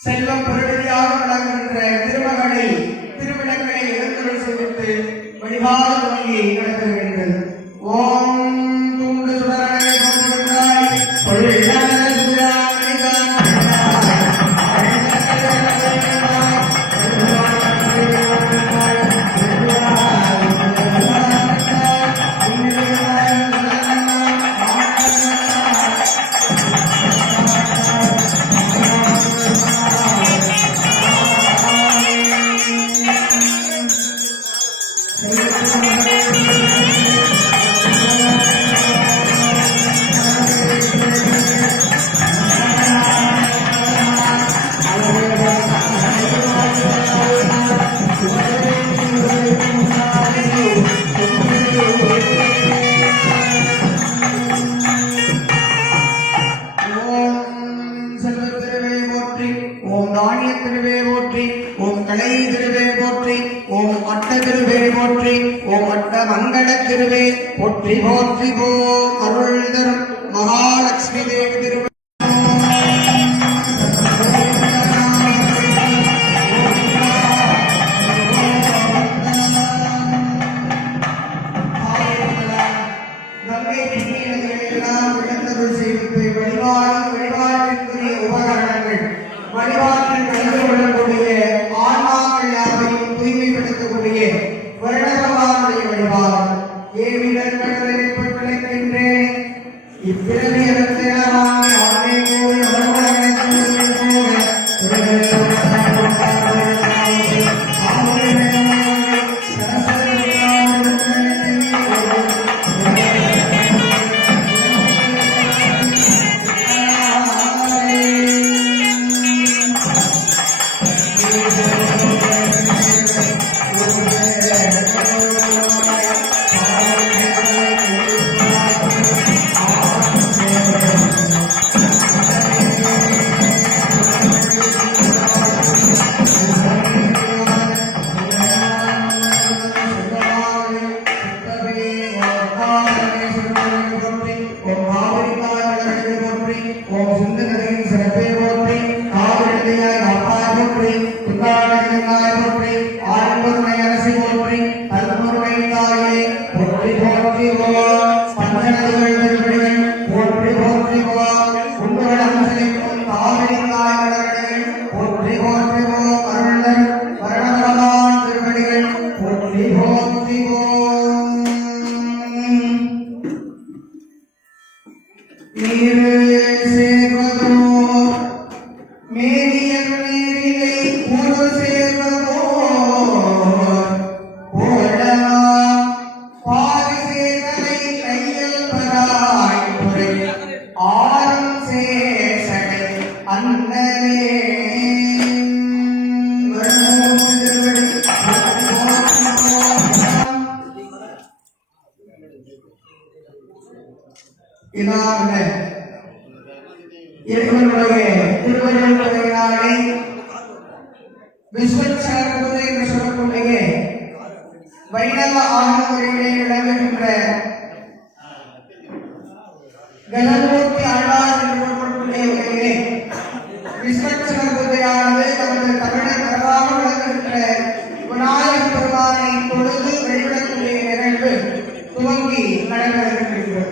செல்வம் பெருவழியாக விளங்குகின்ற திருமகளை திருவிளங்களை எழுந்தருள் செய்வித்து வழிபாடு தொடங்கி நடத்துகின்றது. ஓம் தூண்டு சுடரனை திருவே போற்றி போற்றி போ அருள் தரும் மகாலட்சுமி தேவி திருவே வழிபாட்டிற்குரிய உபகரணங்கள் வழிபாட்டில் கலந்து கொள்ளக்கூடிய ஆன்மாக்கள் யாவையும் தூய்மைப்படுத்தக்கூடிய வருடகவானுடைய வழிபாடு ஏவிடர்கின்றேன் இப்பிறவி இதான இறைவனுடைய திருவள்ளுவரை விஸ்வச்சரபுதை என்று சொல்லக்கூடிய வைணவ ஆன்மீகத்திலே விளங்குகின்ற கணபதி ஆழ்வார் என்று சொல்லக்கூடிய விஸ்வச்சரபுதையானது நமது தமிழர் வரலாறு விளங்குகின்ற விநாயகர் பெருமானை தொழுது வழிபடக்கூடிய நிகழ்வு துவங்கி நடைபெறுகின்றது.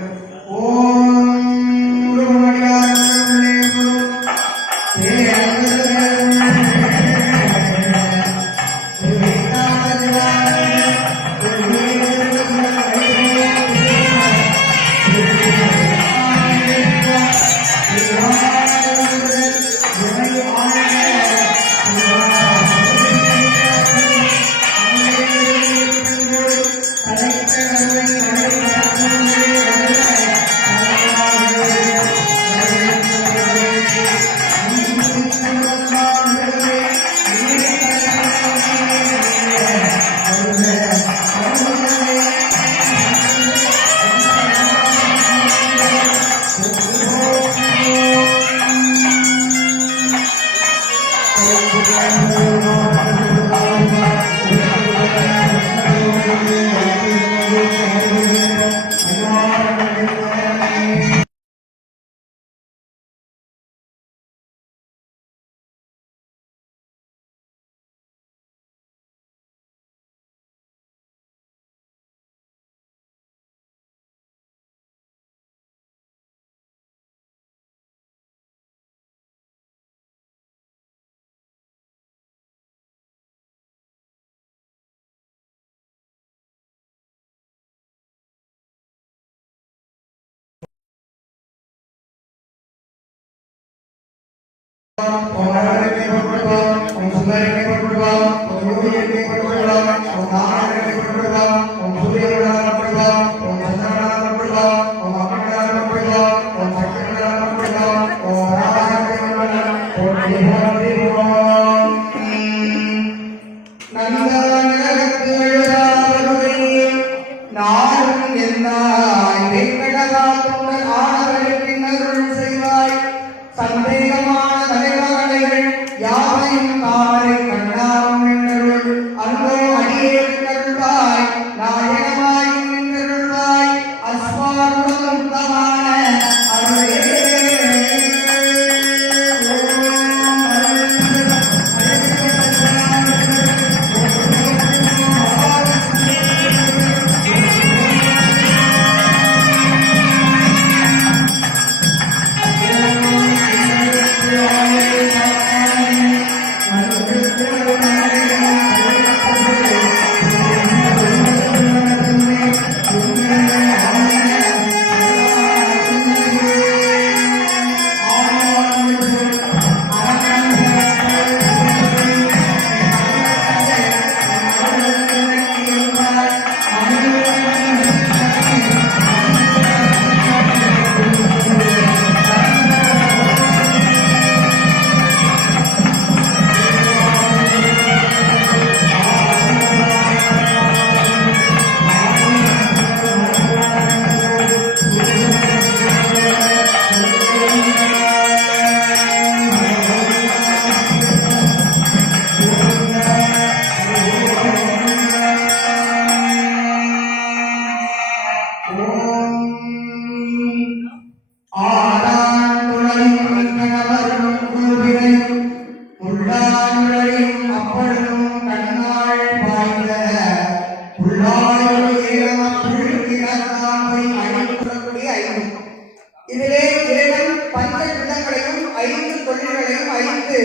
இதிலே இறைவன் பஞ்ச கிருதங்களையும் 5 தொழில்களையும் 5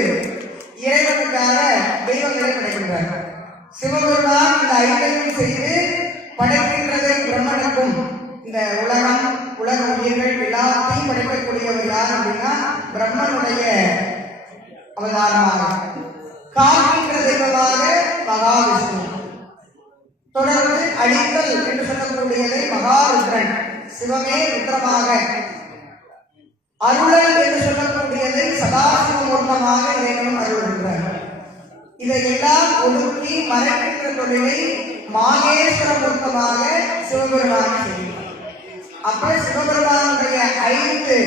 இறைவனுக்காக தெய்வங்களை படைக்கின்றார். சிவபெருமான் இந்த 5ஐயும் செய்து படைக்கின்றதை பிரம்மனுக்கும் இந்த உலக உயிர்கள் எல்லாத்தையும் படைக்கக்கூடியவர் யார் அப்படின்னா பிரம்மனுடைய அவதாரமாக காக்கின்ற தெய்வமாக மகாவிஷ்ணு, தொடர்ந்து அழித்தல் என்று சொல்லக்கூடியதை மகாருத்ரன், சிவமே ருத்ரமாக, அருளல் என்று சொல்லக்கூடியதை சதாசிவமூர்த்தமாக இறைவன் அருள்கின்றார். இதையெல்லாம் ஒடுக்கி மறைக்கின்ற தொழிலை மாகேஸ்வர மூர்த்தமாக சிவபெருமான் செய்கிறார். அப்ப சிவபெருமானுடைய 5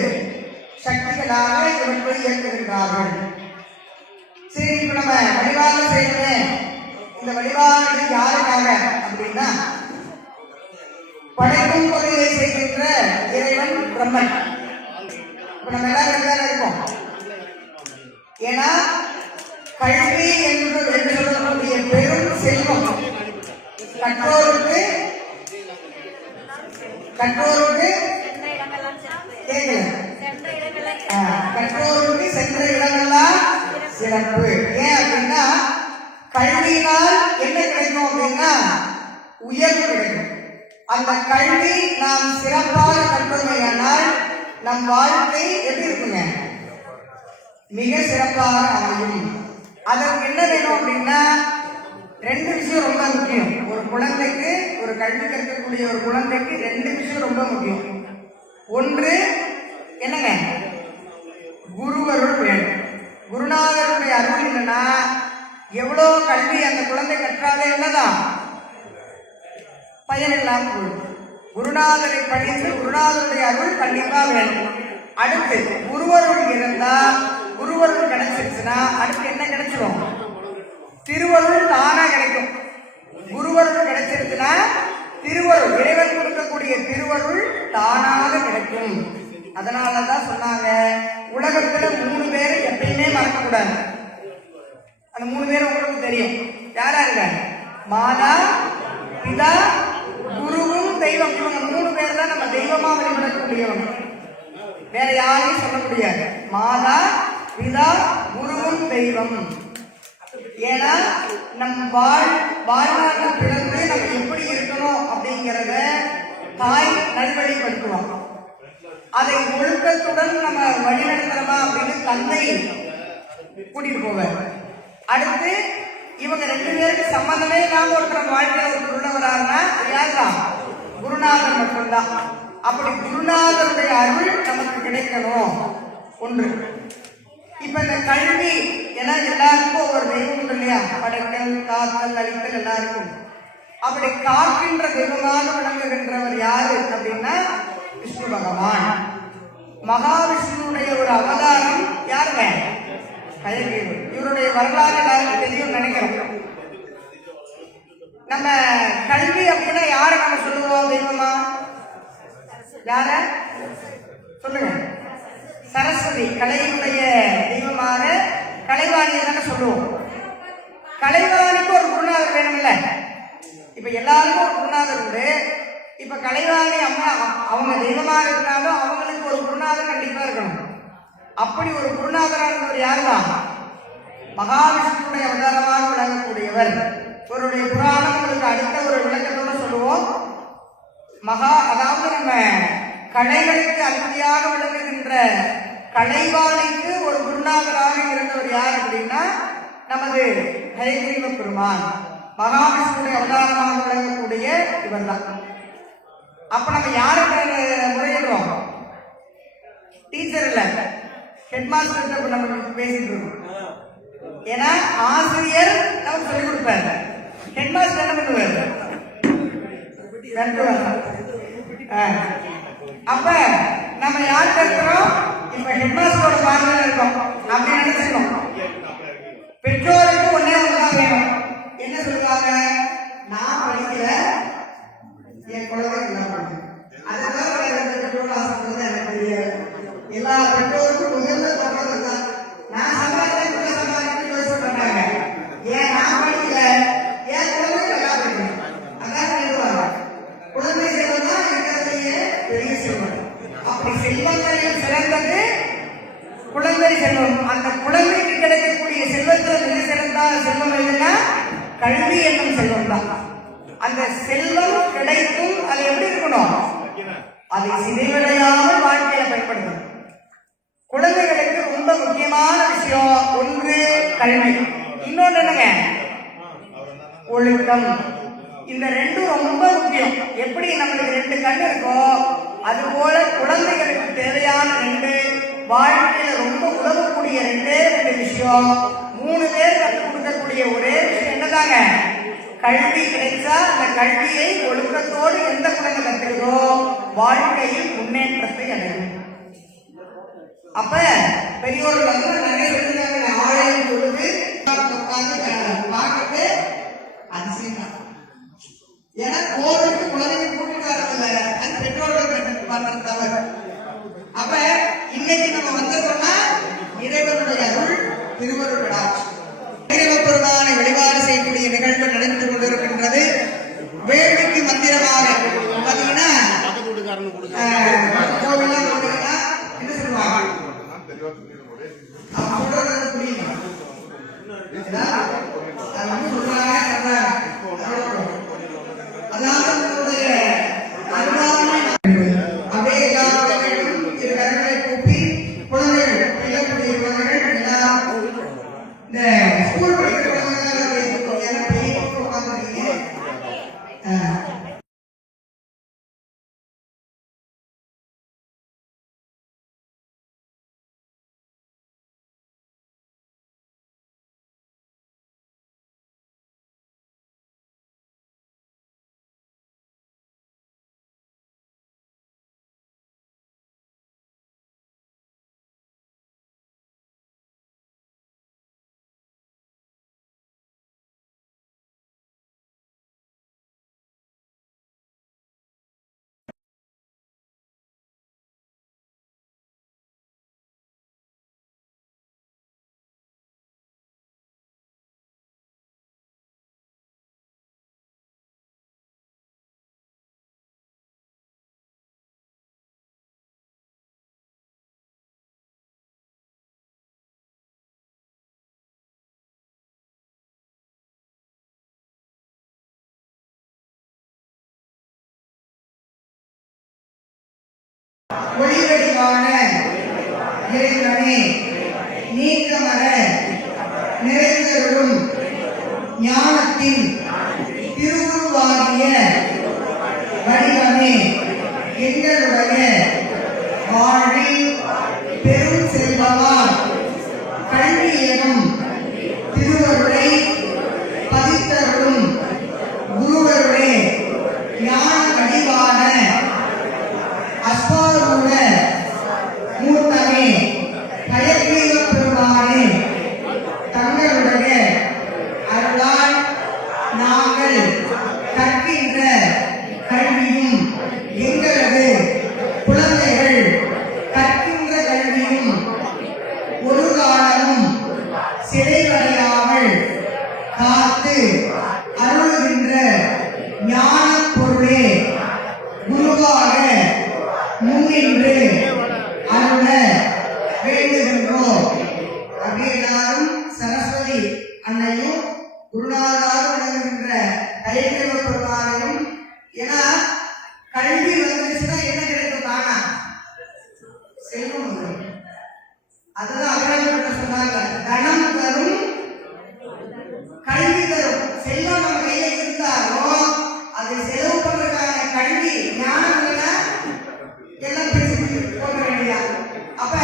சக்திகளாக இவற்றை இயக்குகின்றார்கள். சரி, இப்ப நம்ம வழிபாடு செய்யணுமே. இந்த வழிபாடு யாருக்காக அப்படின்னா படைக்கும் பொருளை செய்கின்ற இறைவன் பிரம்மன். இப்ப நம்ம எல்லாரும் இருக்கோம். ஏன்னா கல்வி என்று சொல்லக்கூடிய பெரும் செல்வம் கற்றோருக்கு கற்றோருக்கு சென்ற இடங்கள்லாம் சிறப்பு. ஏன் அப்படின்னா கல்வியினால் என்ன கிடைக்கும் அப்படின்னா உயர்வு கிடைக்கும். அந்த கல்வி நாம் சிறப்பாக கற்றோமையானால் நம் வாழ்க்கை எப்படி இருக்குங்க? மிக சிறப்பாக அமையும். அதற்கு என்ன வேணும் அப்படின்னா 2 விஷயம் ரொம்ப முக்கியம். ஒரு குழந்தைக்கு, ஒரு கல்வி கற்கக்கூடிய ஒரு குழந்தைக்கு 2 விஷயம் ரொம்ப முக்கியம். ஒன்று என்னங்க? குருவருள் வேணும். குருநாதருடைய அருள் இல்லைன்னா எவ்வளோ கல்வி அந்த குழந்தை கற்றாலே என்னதான் பயன் இல்லாமல் போயிடும். குருநாதரை படித்து குருநாதருடைய அருள் கண்டிப்பா வேணும். அடுத்து குருவருள் இருந்தா, குருவருள் கிடைச்சிருச்சுன்னா அடுத்து என்ன கிடைச்சிடும்? திருவருள் தானா கிடைக்கும். குருவருள் கிடைச்சிருச்சுன்னா திருவருள், இறைவன் கொடுக்கக்கூடிய திருவருள் தானாக கிடைக்கும். அதனாலதான் சொன்னாங்க உலகத்துல 3 பேரை எப்பயுமே மறக்க கூடாது. அந்த 3 பேரும் உங்களுக்கு தெரியும். யாரா இருக்க? மாதா, பிதா, குருவும் தெய்வம். இவங்க 3 பேர் தான் நம்ம தெய்வமா வழிபடக்கூடியவங்க. வேற யாரையும் சொல்ல முடியாது. மாதா, பிதா, குருவும் தெய்வம். ஏன்னா நம் வாழ்நாளில் பிறந்து நம்ம எப்படி இருக்கணும் அப்படிங்கிறத தாய் நல்வழிப்படுத்துவோம். அதை ஒழுக்கத்துடன் நம்ம வழிநடத்துறோமா அப்படின்னு தந்தை கூட்டிட்டு போவார். அடுத்து இவங்க 2 பேருக்கு சம்பந்தமே இல்லாம ஒருத்தர் வாழ்க்கையில ஒருத்தர் உள்ளவராருன்னா யாருதான்? குருநாதர் மட்டும்தான். அப்படி குருநாதருடைய அருள் நமக்கு கிடைக்கணும். ஒன்று. இப்ப இந்த கல்வி ஏன்னா எல்லாருக்கும் ஒரு தெய்வம் உண்டு இல்லையா? படைத்தல், காத்தல், அழித்தல் எல்லாருக்கும். அப்படி காக்கின்ற தெய்வமாக விளங்குகின்றவர் யாரு அப்படின்னா விஷ்ணு பகவான். மகாவிஷ்ணுடைய ஒரு அவதாரம் யாருங்க? ஹயகிரீவர். இவருடைய வரலாறு எல்லாருக்கும் தெரியும் நினைக்கிறோம். நம்ம கல்வி அப்படின்னா யாரை நம்ம சொல்லுவோம் தெய்வமா? யார சொல்லுங்க? சரஸ்வதி. கலையினுடைய தெய்வமாக கலைவாணியை தானே சொல்லுவோம். கலைவாணிக்கு ஒரு குருநாதர் வேணும்ல. இப்ப எல்லாருக்கும் ஒரு குருநாதர் உண்டு. இப்ப கலைவாணி அம்மா அவங்க தெய்வமாக இருந்தாலும் அவங்களுக்கு ஒரு குருநாதர் கண்டிப்பா இருக்கணும். அப்படி ஒரு குருநாதரானவர் யாருதான்? மகாவிஷ்ணுடைய அவதாரமாக விளங்கக்கூடியவர். இவருடைய புராணம் உங்களுக்கு அடுத்த ஒரு விளக்கத்தோட சொல்லுவோம். அதாவது நம்ம கலைகளுக்கு அதிபதியாக விளங்குகின்ற கலைவாணிக்கு ஒரு குருநாதராக இருந்தவர் யார் அப்படின்னா நமது ஹயகிரீவ பெருமான். மகாவிஷ்ணுடைய அவதாரமாக விளங்கக்கூடிய இவர் தான். அப்ப நம்ம யாருக்கு முறையிடுறோம்? டீச்சர் இல்ல, ஹெட்மாஸ்டர் நம்ம பேசிட்டு இருக்கோம். ஏன்னா ஆசிரியர் நமக்கு சொல்லிக் கொடுப்பாரு, ஹெட்மாஸ்டர் என்ன பண்ணுவாரு? அப்ப நம்ம யார் இருக்கிறோம்? இப்ப ஹெட்மாஸ்டரோட பார்வையில் இருக்கோம் அப்படின்னு நினைச்சிருக்கோம். பெற்றோருக்கு ஒன்னே ஒன்றுதான் வேணும். என்ன சொல்லுவாங்க? நான் படிக்கல, என் குழந்தை என்ன பண்ணு. அதுதான் பெற்றோர் ஆசைப்படுறது எனக்கு தெரியாது. எல்லா பெற்றோருக்கும் முதல்ல சொல்றது தான் நான் சம்பாதிக்க யோசிச்சு பண்றாங்க. ஏன் நான் படிக்கல, என் குழந்தை நல்லா படிக்கணும். அதான் சொல்லுவாங்க. குழந்தை செல்வம் தான் இருக்கிறதுலேயே பெரிய செல்வம். அப்படி செல்வங்களையும் சிறந்தது குழந்தை செல்வம். அந்த குழந்தைக்கு கிடைக்கக்கூடிய செல்வத்தில் மிக சிறந்த செல்வம் எதுன்னா கல்வி என்னும் செல்வம் தான். அந்த செல்வம் கிடைக்கும். அது எப்படி இருக்கணும்? அதை சிதைவடையாமல் வாழ்க்கையில பயன்படுத்தணும். குழந்தைகளுக்கு ரொம்ப முக்கியமான விஷயம் ஒன்று கல்வி, இன்னொன்று என்னங்க? ஒழுக்கம். இந்த 2 ரொம்ப முக்கியம். எப்படி நம்மளுக்கு 2 கண் இருக்கோ அது போல குழந்தைகளுக்கு தேவையான 2 வாழ்க்கையில ரொம்ப உதவக்கூடிய 2 விஷயம் 3 பேர் கற்றுக் கொடுக்கக்கூடிய ஒரே விஷயம் என்னதாங்க? கல்வி கிடைச்சா அந்த கல்வியை ஒழுக்கத்தோடு எந்த குழந்தை கற்றுக்கிறோ வாழ்க்கையில் முன்னேற்றத்தை அடையும். அப்ப பெரியோர்கள் வந்து நிறைய எழுதுறாங்க, ஆலயம் பொழுது பார்க்கறது அதிசயம். ஏன்னா கோவிலுக்கு குழந்தைங்க கூட்டிட்டு வரதில்ல, அது பெற்றோர்கள் பண்றது தவறு. அப்ப இன்னைக்கு நம்ம வந்திருக்கோம்னா இறைவனுடைய அருள், திருவருள் விடாட்சி, இறைவப்பெருமானை வழிபாடு செய்யக்கூடிய நிகழ்வு நடந்து கொண்டிருக்கின்றது. வேள்விக்கு மந்திரமாக பாத்தீங்கன்னா கோவிலாம் போட்டீங்கன்னா என்ன சொல்லுவாங்க, ஒளிவடிவான இறைவனே, நீக்கமர நிறைந்தருளும் ஞானத்தின் திருவுருவாகிய வடிவமே, எங்களுடைய வாழ்வில் பெரும் செல்வமால் கல்வியகம் திருவருளை பதித்தருளும் குருவருளே, ஞான வடிவான அஸ்வாரூட மூர்த்தமே, கயத்தீவ பெருமானே, தங்களுடைய அருளால் நாங்கள் கற்கின்ற கல்வியும் எங்களது குழந்தைகள் கற்கின்ற கல்வியும் ஒரு காலமும் சிறைவடையாமல் காத்து அருளுகின்ற ஞான பொருளே, குருவாக முன்னின்று அருள வேண்டுகின்றோம். அப்படி எல்லாரும் சரஸ்வதி அன்னையும் குருநாதராக விளங்குகின்ற கைத்தேவ பெருமானையும், ஏன்னா கல்வி வந்துச்சுன்னா என்ன கிடைக்கும், தானா செல்வம் வரும். அதுதான் அகராஜர் சொன்னாங்க, தனம் தரும் கல்வி தரும். செல்வம் நம்ம கையில இருந்தாலும் அதை செலவு பண்றதுக்கான கல்வி ஞானம் எல்லாம் பிரிச்சு போக வேண்டியா. அப்ப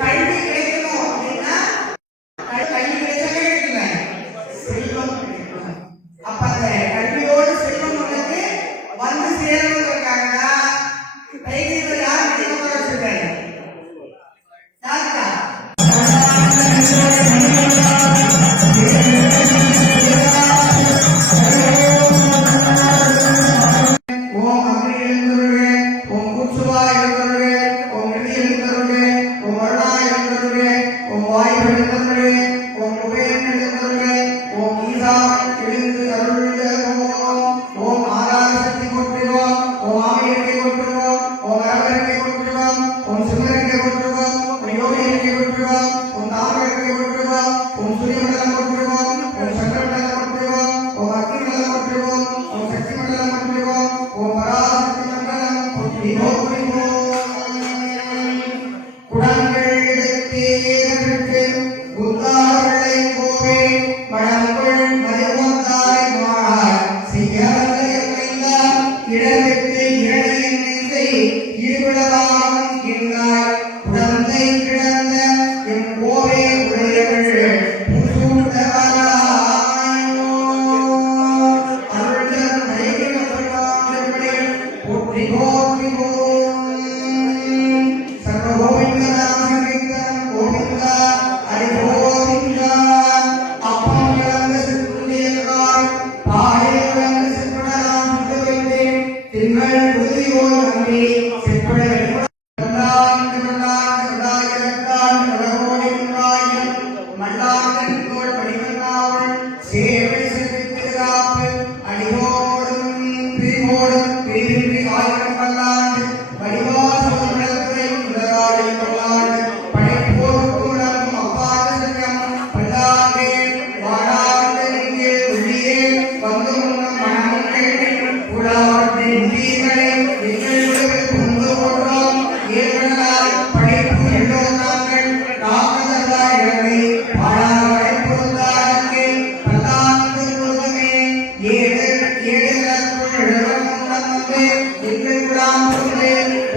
கல்வி கிடைக்கணும் அப்படின்னா கல்வி கிடைச்சாலே கிடைக்குங்க, செல்வம் கிடைக்கும். அப்ப அந்த கல்வியோடு செல்வம் உங்களுக்கு வந்து சேரணுங்கிறதுக்காக தான் கைதிகள் யார் கிடைக்க வச்சிருக்காங்க, யாருக்கா குடங்கள்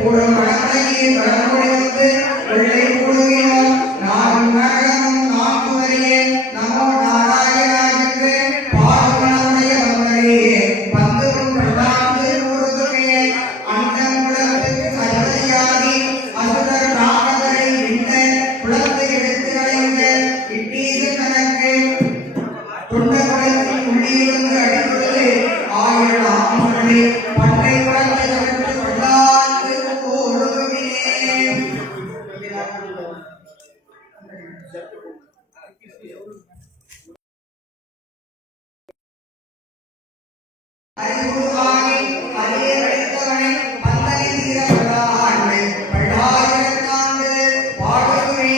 ஒரு மனமலையே கடமுடைந்து வெள்ளை கூடுகிறார் நான் நகரம் நான்கு வரையே நமோ நாராயணா என்று பாடுமனமுடைய வந்தரே பந்து பிரதாந்து கூறுதுமே அன்னங்குலத்துக்கு அதிபதியாகி அசுரர் ராமதரை விண்ண குலத்தை எடுத்து அடைந்த இட்டீது தனக்கு துண்டகுலத்தின் உள்ளிருந்து அடிப்பது ஆயிரம் ஆமர்களே பண்டை குலத்தை தவிர்த்து கொள்ளாது கூறுதுமே அறிவுருவாகி அரிய அழைத்தவனை பந்தனை தீரவல்லாண்மை பல்லாயிரத்தாண்டு பாடுமே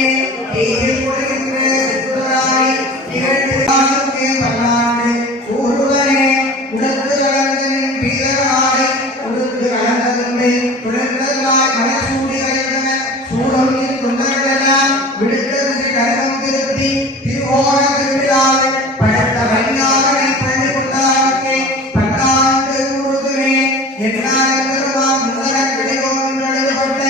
தீயில் கொடுக்கின்ற சுடராய் திகழ்த்தியாருக்கே பல்லாண்டு கூறுவனே உடத்து கலந்தனின் வீரராய் உடுத்து கலந்ததுமே துளர்ந்தல்லாய் மனசூடி கலந்தன சூழலில் தொண்டர்களெல்லாம் விடுத்தது கருகம் திருத்தி திருவோண திருவிழாவை படைத்த வைநாகனை பள்ளி கொண்டாருக்கே பல்லாண்டு கூறுதுமே என்னாலே பெருமான் முதலன் விடையோடு எழுதப்பட்ட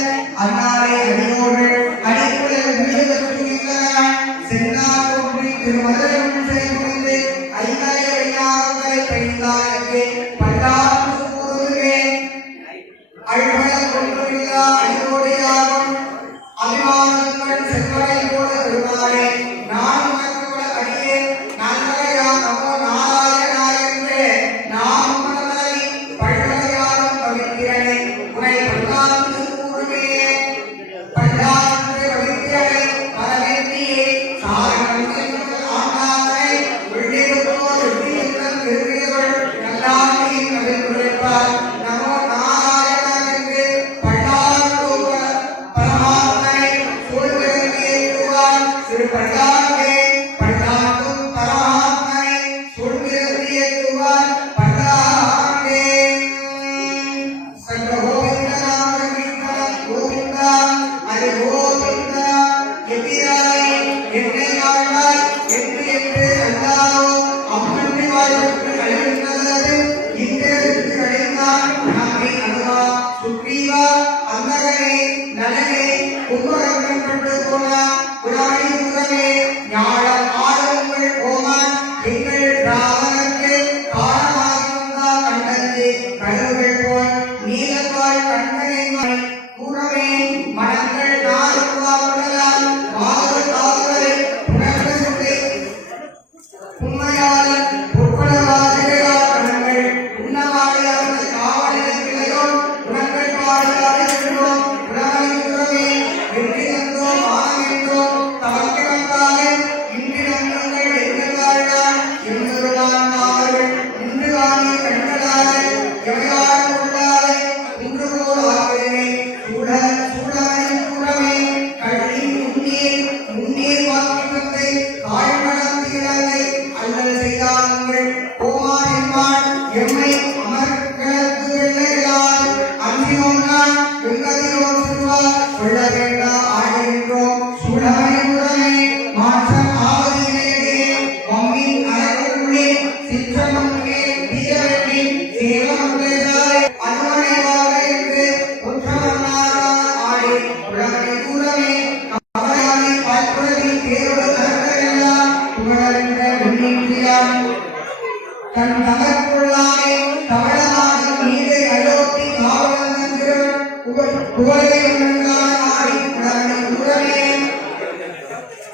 அன்னாரே அடியோடு அடிக்குழல் விழுதற்குள்ளன சென்னார் ஒன்றி திருமதுரையும் செய்து ஐந்தாய வைநாகங்களை பயிர்ந்தாருக்கே பல்லாண்டு கூறுதுமே அழ்வழல் ஒன்றுமில்லா அடியோடையாகும் அபிமானங்கள் செல்வனை போல பெருமாளே நான் உனக்கு அடியே நன்மையா நமோ நாராயணா என்று நாம் மனதை பல்வகையாலும் பவித்திரனே உனை பல்லாண்டு கூறுமே பல்லாண்டு பவித்திரனை பரவேற்றியே சாரணம் ஆண்டானை வெள்ளிருப்போர் வெற்றியுடன் பெருமையவள் நல்லாண்டியின் கவில் குறைப்பார் நமோ நாராயணா என்று பல்லாண்டு பரமாத்மனை சூழ்நிலையை திரு பல்லாண்டே பல்லாண்டும் பரமாத்மனை சூழ்நிலையை பல்லாண்டே சங்க கோவிந்த நாம கீர்த்தனம் கோவிந்தா அது கோவிந்தா எதிராய் என்னை ஆழ்வாய் என்று அல்லாவோ அம்மன்றி வாய்ப்பு அழிந்தது இந்திரத்துக்கு அழிந்தான் நம்பி அனுவா சுக்ரீவா அந்தகனே நலனே கும்பகர்ணம் கண்டு போனா புராணி முகமே ஞாழம் ஆளுங்கள் கோமான் எங்கள் ராவணருக்கு காரணமாகிருந்தா கண்டது கழுவுகள் போல் நீலத்தாள் கண்கனை கூறவே மனங்கள் நாளுவா உலகால் மாறு காவலை உணர்ந்து உண்மையாளர் உட்படவாதிகளால் கணங்கள் உண்ணவாடியார்ந்த காவலிடத்திலேயோ உணங்கள் பாடியாக இருந்தோம் உணவை வெற்றி தந்தோம் ஆனந்தோம் தமக்கு வந்தாலே இன்று நங்கள் எங்களால் எங்களுடன் நாவர்கள் இன்று வாங்கிய கண்களால் எவையால் கொண்டாலே இன்று போல் ஆகவே சூடமை கூடமே கல்வி முன்னீர் வாங்கி தந்தை காய்மணத்திலே அல்லல் செய்தார்கள் கோமான் என்பான் எம்மை அமர்கிறது வெள்ளைகளால் அன்பினோன்னால் வெங்கதிரோடு செல்வார் கொள்ள வேண்டா ஆகின்றோம் சுடமையுடனே மாற்றம் ஆவதிலேயே மம்மின் அறைக்குள்ளே சிற்றமங்கே தீரவெட்டி சேவமன்றேதாய் அனுமனைவாக என்று குற்றமன்னாரால் ஆடி உடமை கூறவே அவராணி பாய்ப்புறவில் தேரோடு தரப்பெல்லாம் புகழென்ற வெண்ணின்றியான் தன் தகர்க்குள்ளானே தமிழநாடு மீது அயோத்தி காவலன் புகழை உணர்ந்தால் ஆடி உடனே உடனே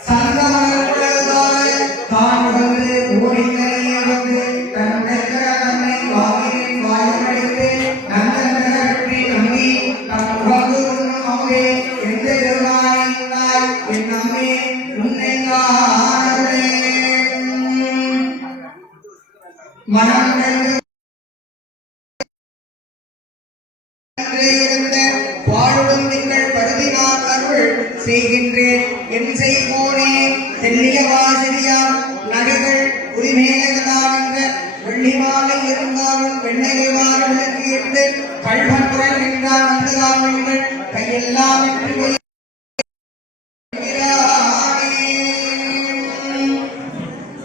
சந்தமலர்குழலாய் தான் வந்து ஓடிக்கரையே வந்து தன் உடைக்கிற தன்னை வாங்கின் வாயமடைத்து நந்தனகற்றி நம்பி தன் உகந்து உண்ணும் அமுதே எந்த பெருமானை உண்டாய் என் நம்பி உன்னை காணவே மனம் பாடுடன் நீங்கள் பருதினார் அருள் செய்கின்றேன் என் செய்வோனே தெல்லிய வாசிரியாம் நகைகள் உரிமேலகதான் என்ற வெள்ளி மாலை இருந்தாலும் வெண்ணையை வாரர்களுக்கு இருந்து கல்வன்குரல் என்றால் வந்து கையெல்லாம்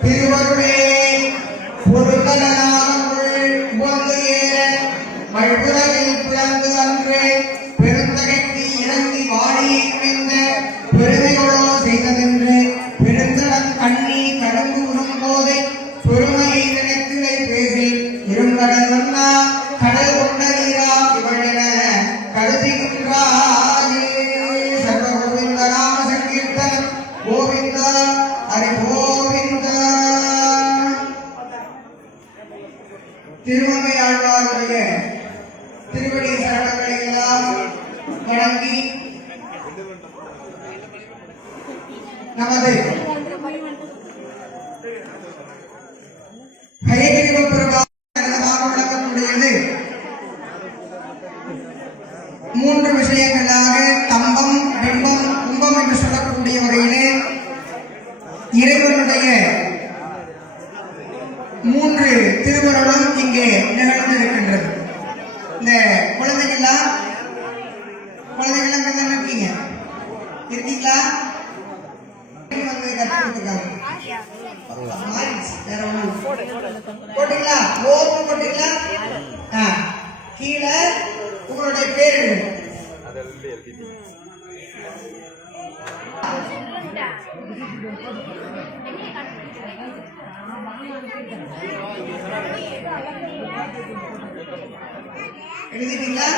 திருவருளே பொருளாதார மழ்புறையில் பிறந்து அன்றே பெருந்த திருமணம்னா கடல் கொண்ட நீரா இவழென கருதிகின்றாயே சர்வ கோவிந்த நாம சங்கீர்த்தனம் கோவிந்தா ஹரி கோவிந்தா. திருமங்கை ஆழ்வாருடைய திருவடி சரணங்களை எல்லாம் வணங்கி நமது ஹயகிரிவ பெருமாள் விளக்கக்கூடியது மூன்று விஷயங்களாக தம்பம் பிம்பம் கும்பம் என்று சொல்லக்கூடிய வகையிலே இறைவனுடைய மூன்று திருவருளும் இங்கே நிகழ்ந்திருக்கின்றது. இந்த குழந்தைகள்லாம் இருக்கீங்க இருக்கீங்களா? போட்டீங்களா? ஓம் போட்டீங்களா? கீழே உங்களுடைய பேர் எழுதிட்டீங்களா?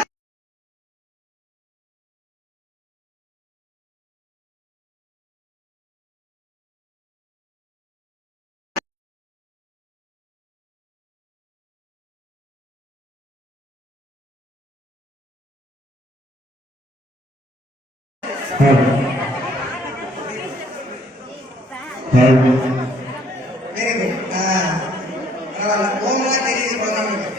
Very good. பரவாயில்ல. ஓம்லாம் தெரியுது குழந்தைங்களுக்கு.